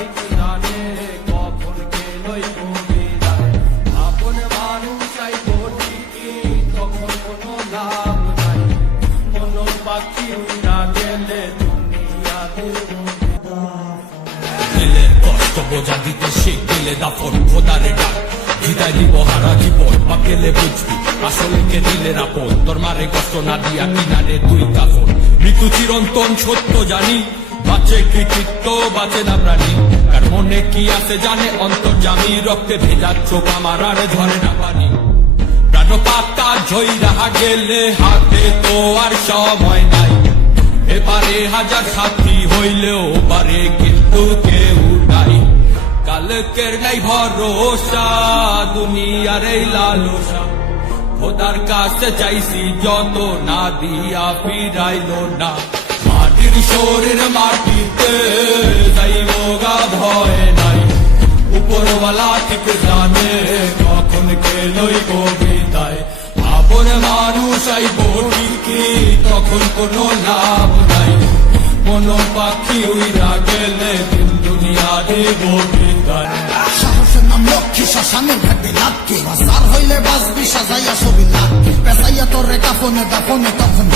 ঠিক জানে কখন গেলই বিদায়। আপন মানুষ চাইবো ঠিকই তখন কোনো লাভ নাই, মন পাখি উড়া গেলে দুনিয়াতে দিলের কষ্ট বোঝা দিতে শিখ দিলে দাফন খোদারে ডাক জিতাই দিব হারা জীবন বা গেলে বুঝবি আসলে কে দিলে আপন তোর মারে কষ্ট না দিয়া কিনারে তুই কাফন মৃত্যু চিরন্তন সত্য জানি বাঁচে কৃতিত্ব বাঁচে না প্রাণী কার মনে কি আছে জানে অন্তর্জামী রক্তে ভেজা চোখ আমার আর ঝরে না পানি প্রাণ পাতা ঝইরা গেলে হাতে তো আর সময় নাই এবারে হাজার সাথী হইলেও পারে কিন্তু কেউ নাই কালকের নাই ভরসা দুনিয়ার এই লালসা খোদার কাছে চাইছি যত না দিয়া ফিরাইলো না মাটির শরীর মাটিতে যাইব গা ভয় নাই উপরওয়ালা ঠিক জানে কখন গেলই বিদায় আপন মানুষ আইব ঠিকই তখন কোনো লাভ নাই মন পাখি উইরা গেলে দিন দুনিয়া দেব বিদায় সাহসের নাম লক্ষ্মী শ্মশানে ঘাটে লাটকে বাজার হইলে বাজবি সাজাইয়া ছবি লাটকে পেঁচাইয়া তোরে কাফনে দাফনে তখন